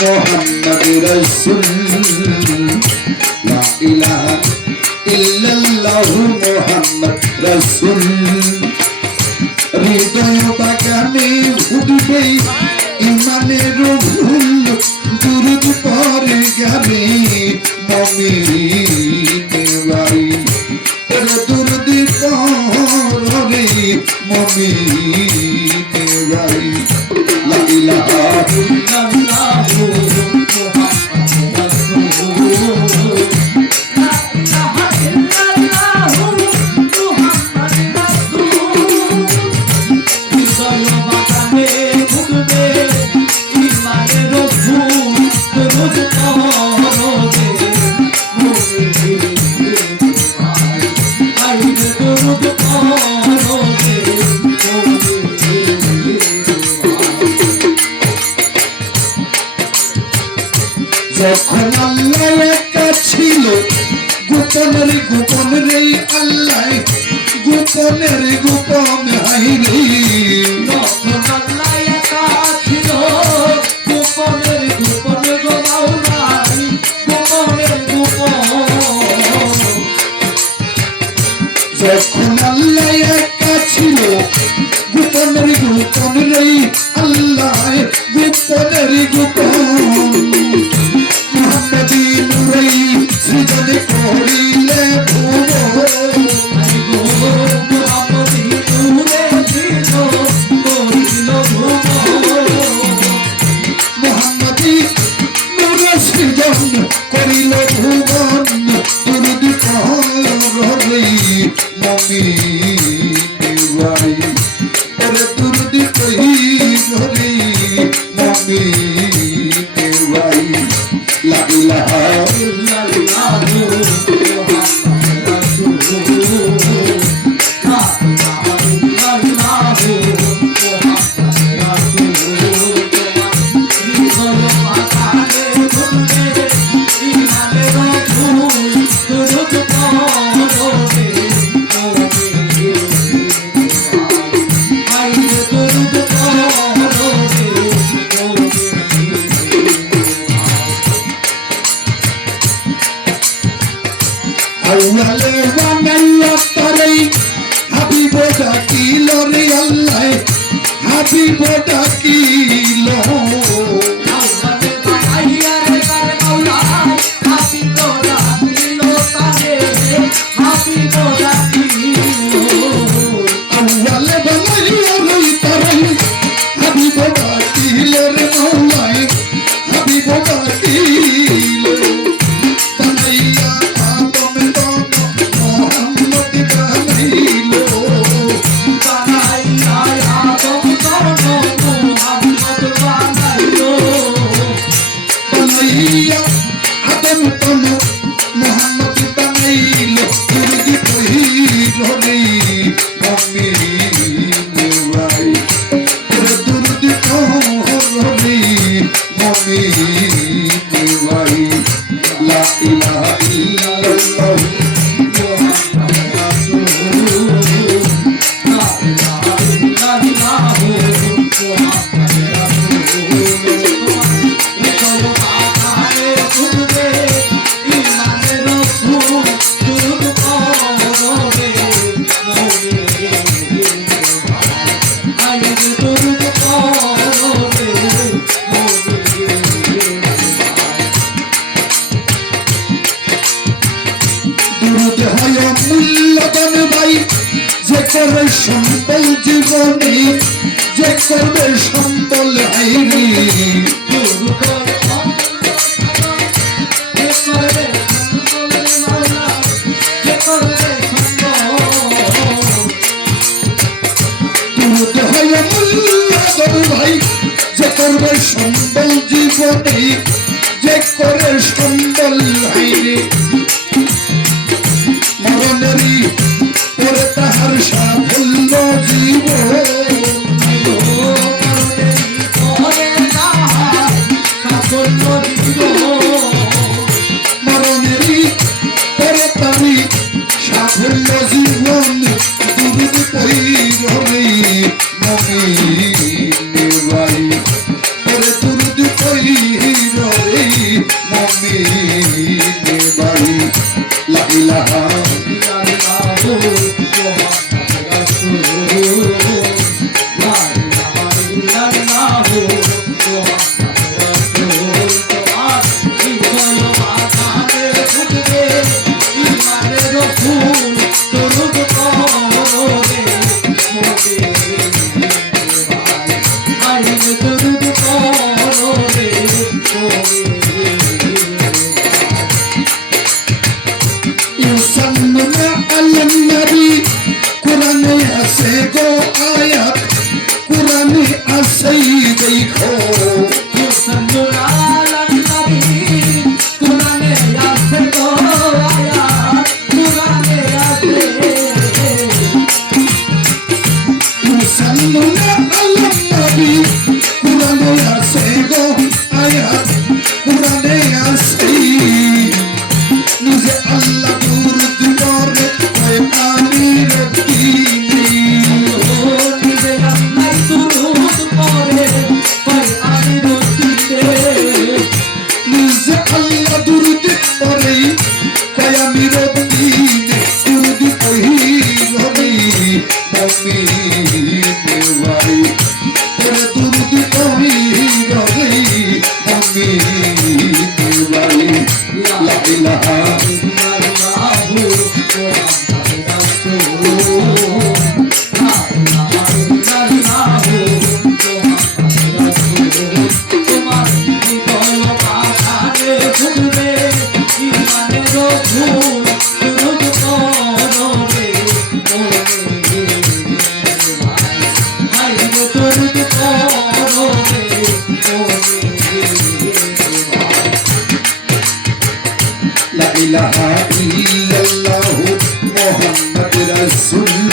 মোহাম্মদ রাসূল লা ইলাহা ইল্লাল্লাহু মুহাম্মদ রাসূল হৃদয় বাগানে ফুটবে ইমানের ফুল দুরুদ পড়ে গাবে মুমিনের ভাই দুরুদ পড়ে মুমিনের ভাই লা ইলাহা ইল্লাল্লাহু মুহাম্মাদুর রাসূল লা ইলাহা ইল্লাল্লাহু মুহাম্মাদুর রাসূল হৃদয় বাগানে ফুটবে ইমানের ফুল দুরুদ পড়ে মুমিনের ভাই ভাই দুরুদ পড়ে যখন আল্লাহ একা ছিল গোপনের গোপন রে আল্লাহ গোপনের গোপন হাইরে যখন আল্লাহ একা ছিল গোপনের গোপন গো মাওলা গোপনের গোপন যখন আল্লাহ একা ছিল গোপনের গোপন রে আল্লাহ গোপনের গোপন সৃজনে করিলে মোহাম্মদী নূরে সৃজন করিল ভুবন দুরুদ পড়ে মুমিনের ভাই ওরে দুরুদ পড়ে মুমিনের ভাই লা ইলাহা ইল্লাল্লাহু মুহাম্মাদুর রাসূল লা ইলাহা ইল্লাল্লাহু মুহাম্মাদুর রাসূল হৃদয় বাগানে ফুটবে ইমানের ফুল দুরুদ পড়ে মুমিনের ভাই দুরুদ পড়ে আউয়ালে বানাইয়া তারে হাবিব ডাকিল রে আল্লাহ হাবিব ডাকিল আউয়ালে বানাইয়া রে তারে মাওলা হাবিব ডাকিল তারে হাবিব ডাকিল আউয়ালে বানাইয়া রে তারে হাবিব ডাকিল রে মাওলা হাবিব ডাকিল তানাইয়া লা ইলাহা ইল্লাল্লাহু মুহাম্মাদুর রাসূল লা ইলাহা ইল্লাল্লাহু মুহাম্মাদুর রাসূল হৃদয় বাগানে ফুটবে ইমানের ফুল দুরুদ পড়ে মুমিনের ভাই দুরুদ পড়ে দুরুদ হয় মূল্যবান ভাই যে করবে সম্বল জীবনে যে করবে সম্বল হাইরে দুরুদ হয় মূল্যবান ভাই যে করবে সম্বল জীবনে যে করে সম্বল হাইরে মরণেরই পরে তাহার সাফল্য জীবন মরণেরই পরে তারি সাফল্য জীবন দুরুদ পড়ে মুমিনের ভাই পরে দুরুদ পড়ে বিধান কোরআনে আছে নিজে আল্লাহ দুরুদ পড়ে কয় আমি রব্বি নিজে আল্লাহ দুরূদ পড়ে কয় আমি রসিতে নিজে আল্লাহ দুরুদ পড়ে কয় আমি রব্বি দুরুদ পড়ি রবি মমি দেওয়াই তোরে দুরুদ পড়ি রবি মমি দেওয়াই লা ইলাহা ইল্লাল্লাহু মুহাম্মাদুর রাসূলুল্লাহ লা ইলাহা ইল্লাল্লাহু মুহাম্মাদুর রাসূলুল্লাহ তোমার হৃদয় বাগানে ফুটবে ইমানের ফুল দুরূদ পড়বে হাই গো দুরূদ পড়বে লা ইলাহা ইল্লাল্লাহু মুহাম্মাদুর রাসূলুল্লাহ